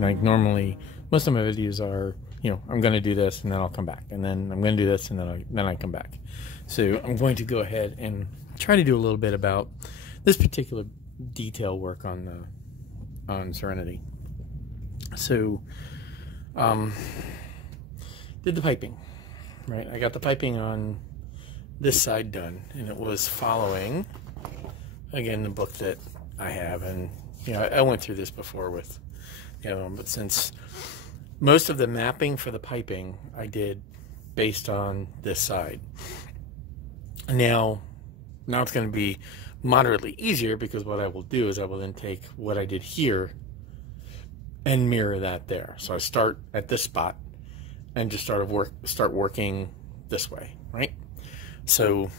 Like normally, most of my videos are, you know, I'm going to do this and then I'll come back, and then I'm going to do this and then I come back. So I'm going to go ahead and try to do a little bit about this particular detail work on Serenity. So, did the piping, right? I got the piping on this side done, and it was following, again, the book that I have, and you know, I went through this before with the other one, but since most of the mapping for the piping I did based on this side, now it's going to be moderately easier, because what I will do is I will then take what I did here and mirror that there. So I start at this spot and just start working this way, right? So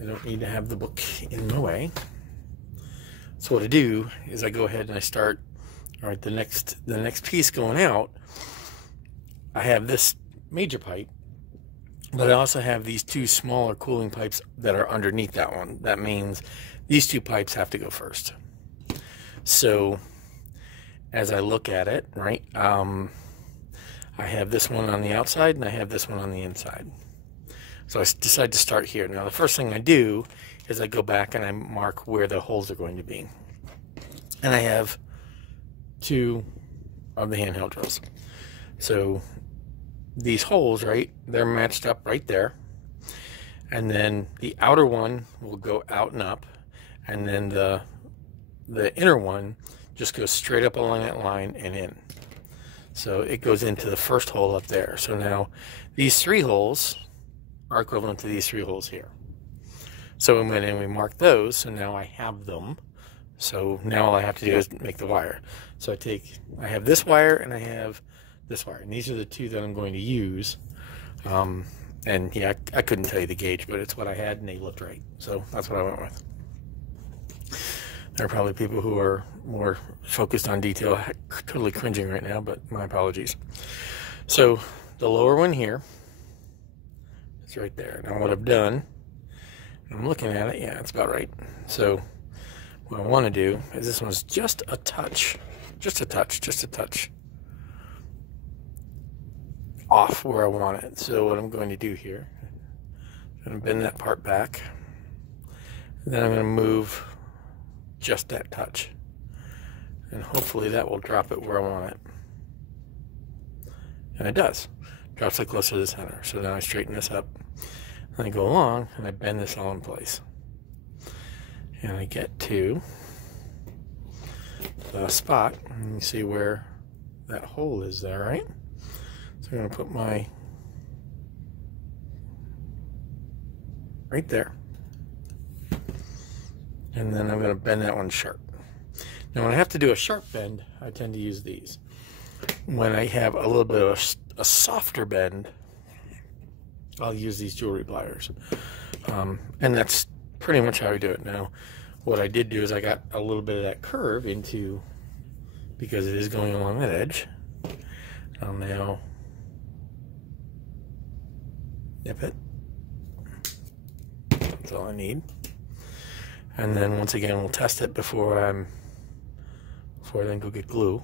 I don't need to have the book in my way. So what I do is I go ahead and I start, all right, the next piece going out, I have this major pipe, but I also have these two smaller cooling pipes that are underneath that one. That means these two pipes have to go first. So as I look at it, right, I have this one on the outside and I have this one on the inside. So I decide to start here. Now the first thing I do is I go back and I mark where the holes are going to be. And I have two of the handheld drills. So these holes, right, they're matched up right there. And then the outer one will go out and up. And then the inner one just goes straight up along that line and in. So it goes into the first hole up there. So now these three holes are equivalent to these three holes here. So we went in and we marked those, so now I have them. So now all I have to do is make the wire. So I have this wire and I have this wire, and these are the two that I'm going to use. And yeah, I couldn't tell you the gauge, but it's what I had and they looked right. So that's what I went with. There are probably people who are more focused on detail totally cringing right now, but my apologies. So the lower one here is right there. Now what I've done, I'm looking at it, yeah, it's about right. So what I want to do is this one's just a touch off where I want it. So what I'm going to do here, I'm going to bend that part back, and then I'm going to move just that touch, and hopefully that will drop it where I want it. And it does. Drops it closer to the center. So now I straighten this up, and I go along and I bend this all in place, and I get to the spot, and you see where that hole is there, right? So I'm going to put my right there, and then I'm going to bend that one sharp. Now when I have to do a sharp bend, I tend to use these. When I have a little bit of a softer bend, I'll use these jewelry pliers. And that's pretty much how I do it. Now what I did do is I got a little bit of that curve into, because it is going along that edge, I'll now nip it. That's all I need. And then once again, we'll test it before I then go get glue.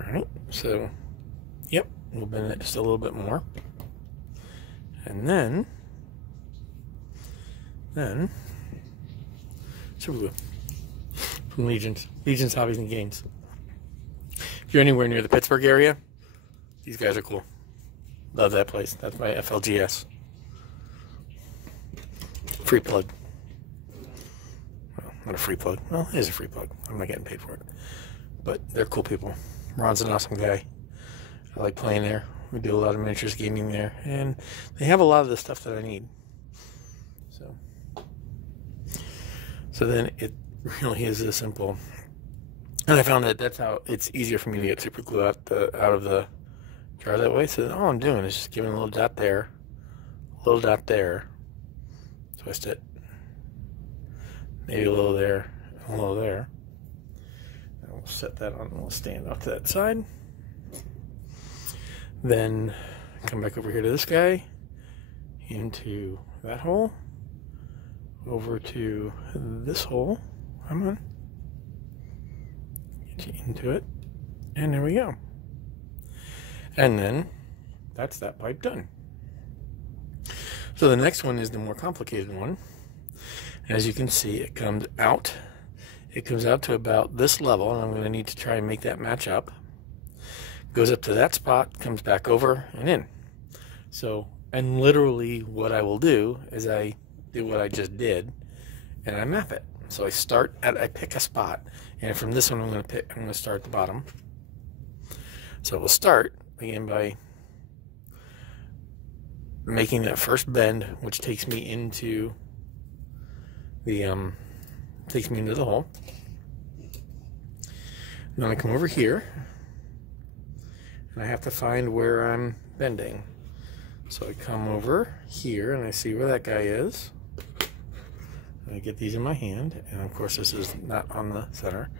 Alright, so, yep, we'll bend it just a little bit more. And then, super glue from Legion's Hobbies and Games. If you're anywhere near the Pittsburgh area, these guys are cool. Love that place. That's my FLGS. Free plug. Well, not a free plug. Well, it is a free plug. I'm not getting paid for it. But they're cool people. Ron's an awesome guy. I like playing there. We do a lot of miniatures gaming there. And they have a lot of the stuff that I need. So then it really is this simple. And I found that that's how it's easier for me to get super glue out of the jar that way. So all I'm doing is just giving a little dot there, a little dot there, twist it, maybe a little there, a little there. And we'll set that on, we'll stand off to that side. Then come back over here to this guy, into that hole, over to this hole. Come on. into it, and there we go. And then that's that pipe done. So the next one is the more complicated one. As you can see, it comes out. It comes out to about this level, and I'm going to need to try and make that match up. Goes up to that spot, comes back over and in. So, and literally what I will do is I do what I just did, and I map it. So I pick a spot, and from this one I'm going to start at the bottom. So we'll start again by making that first bend, which takes me into the hole. Then I come over here, and I have to find where I'm bending. So I come over here, and I see where that guy is. I get these in my hand, and of course this is not on the center,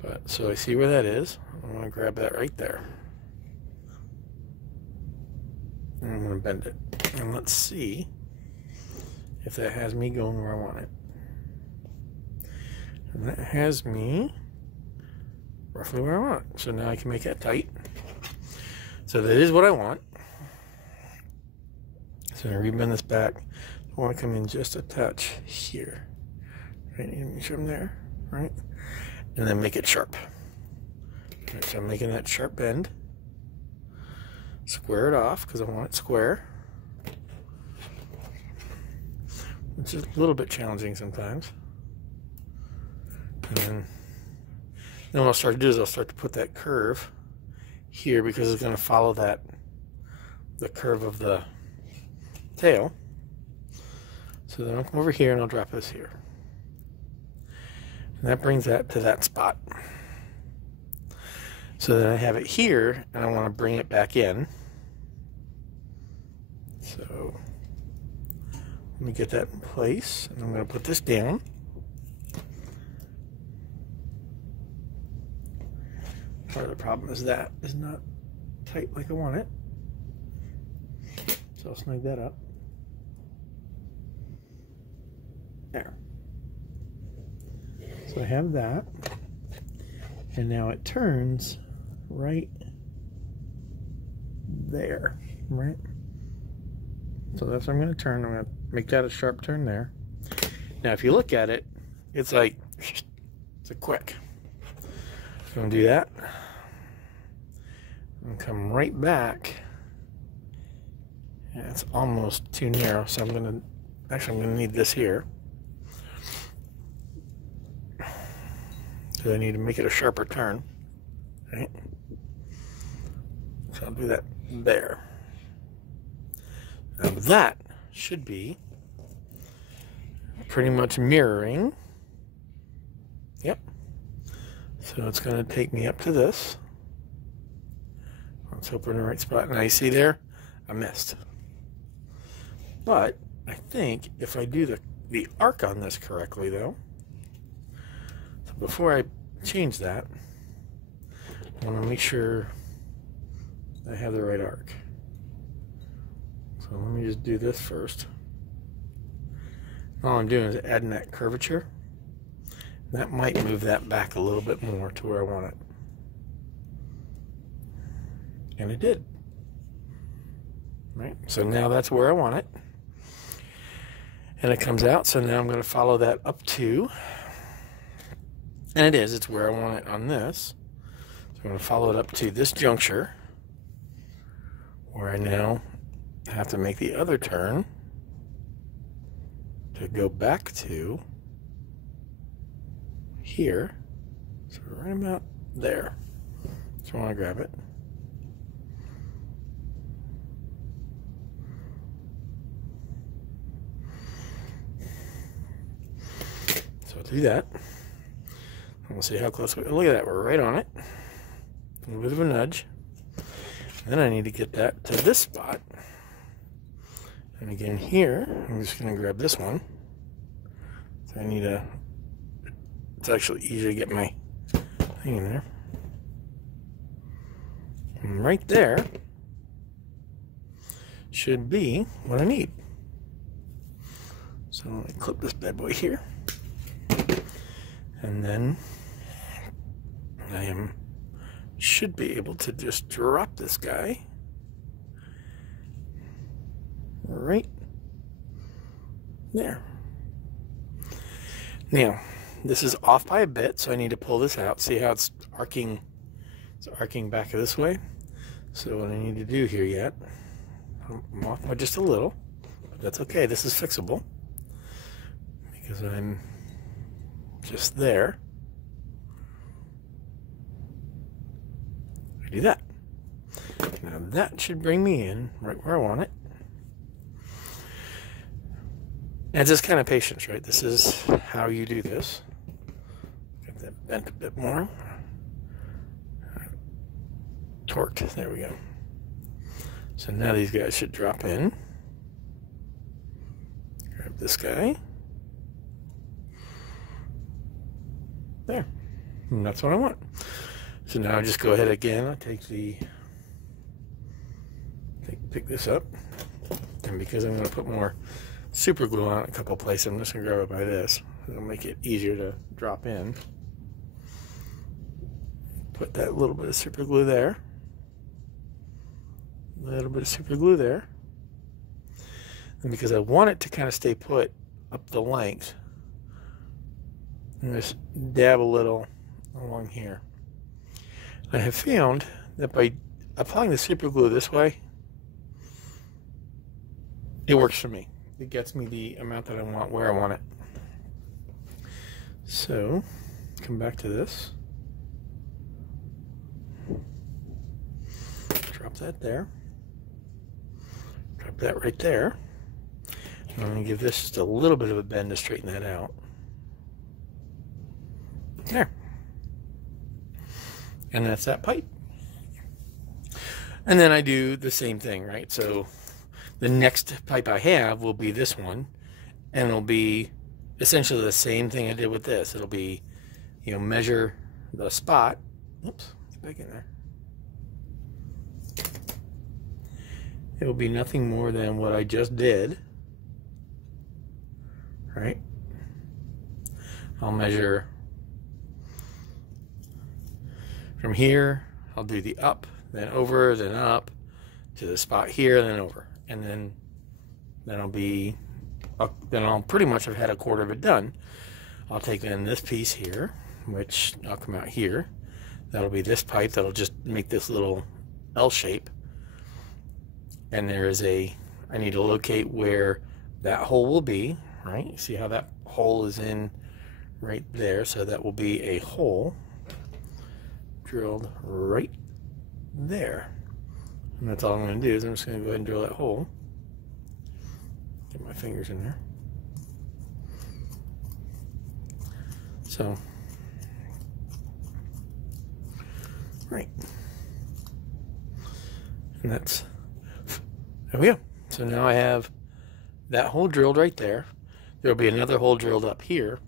but so I see where that is. I'm going to grab that right there, and I'm going to bend it, and let's see if that has me going where I want it. And that has me roughly where I want. So now I can make that tight. So that is what I want. So I rebend this back. I want to come in just a touch here. Right, make sure I'm there, right? And then make it sharp. Right, so I'm making that sharp bend. Square it off because I want it square. Which is a little bit challenging sometimes. And then what I'll start to do is I'll start to put that curve here because it's going to follow the curve of the tail. So then I'll come over here and I'll drop this here. And that brings that to that spot. So then I have it here and I want to bring it back in. So let me get that in place, and I'm going to put this down. Part of the problem is that is not tight like I want it. So I'll snug that up. There. So I have that. And now it turns right there, right? So that's what I'm going to turn. I'm going to make that a sharp turn there. Now if you look at it, it's like, it's a quick. So I'm going to do that. And come right back. Yeah, it's almost too narrow, so I'm going to need this here. So I need to make it a sharper turn, right? So I'll do that there. Now that should be pretty much mirroring. Yep. So it's going to take me up to this. Let's hope we're in the right spot. Now you see there, I missed. But I think if I do the arc on this correctly though, so before I change that, I want to make sure I have the right arc. So let me just do this first. All I'm doing is adding that curvature. That might move that back a little bit more to where I want it. And it did. Right? So now that's where I want it. And it comes out, so now I'm going to follow that up to, and it's where I want it on this. So I'm going to follow it up to this juncture, where I now have to make the other turn to go back to here. So right about there. So I want to grab it. So I'll do that. And we'll see how close we look at that. We're right on it. A little bit of a nudge. Then I need to get that to this spot. And again here, I'm just going to grab this one. So I need a, it's actually easy to get my thing in there. And right there should be what I need. So let me clip this bad boy here. And then should be able to just drop this guy right there. Now, this is off by a bit, so I need to pull this out. See how it's arcing? It's arcing back this way. So what I need to do here yet, I'm off by just a little, but that's okay. This is fixable because I'm just there. I do that. Now that should bring me in right where I want it. And it's just kind of patience, right? This is how you do this. Get that bent a bit more. Torqued. There we go. So now these guys should drop in. Grab this guy. There. And that's what I want. So now I just go ahead again. I take pick this up. And because I'm going to put more super glue on it a couple places, I'm just going to grab it by this. It'll make it easier to drop in. Put that little bit of super glue there. A little bit of super glue there. And because I want it to kind of stay put up the length, I'm just dab a little along here. I have found that by applying the super glue this way, it works for me. It gets me the amount that I want where I want it. So, come back to this. Drop that there. Drop that right there. And I'm going to give this just a little bit of a bend to straighten that out. There. And that's that pipe. And then I do the same thing, right? So the next pipe I have will be this one, and it'll be essentially the same thing I did with this. It'll be, you know, measure the spot. Oops, get back in there. It will be nothing more than what I just did, right? I'll measure from here. I'll do the up, then over, then up to the spot here, then over, and then I'll pretty much have had a quarter of it done. I'll take then this piece here, which I'll come out here. That'll be this pipe. That'll just make this little L shape. And there is I need to locate where that hole will be, right? See how that hole is in right there? So that will be a hole drilled right there. And that's all I'm going to do is I'm just going to go ahead and drill that hole. Get my fingers in there. So, right. And that's, there we go. So now I have that hole drilled right there. There'll be another hole drilled up here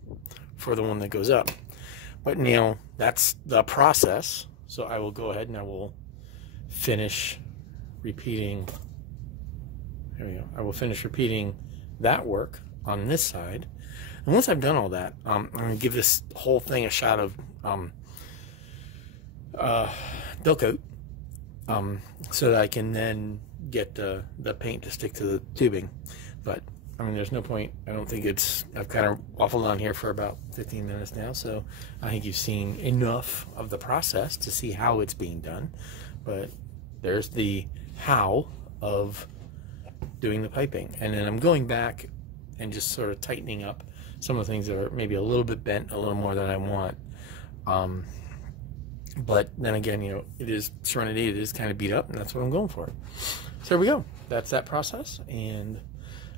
for the one that goes up. But now that's the process. So I will go ahead and I will finish repeating. There we go. I will finish repeating that work on this side. And once I've done all that, I'm going to give this whole thing a shot of dull coat, so that I can then get the paint to stick to the tubing. But I mean, there's no point. I don't think I've kind of waffled on here for about 15 minutes now, so I think you've seen enough of the process to see how it's being done. But there's the how of doing the piping, and then I'm going back and just sort of tightening up some of the things that are maybe a little bit bent a little more than I want. But then again, you know, it is Serenity, it is kind of beat up, and that's what I'm going for. So there we go. That's that process, and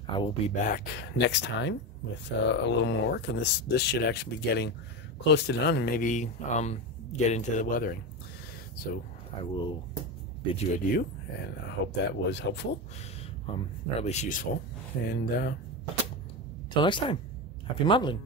I will be back next time with a little more work, and this should actually be getting close to done, and maybe get into the weathering. So I will bid you adieu, and I hope that was helpful, or at least useful. And till next time, happy modeling.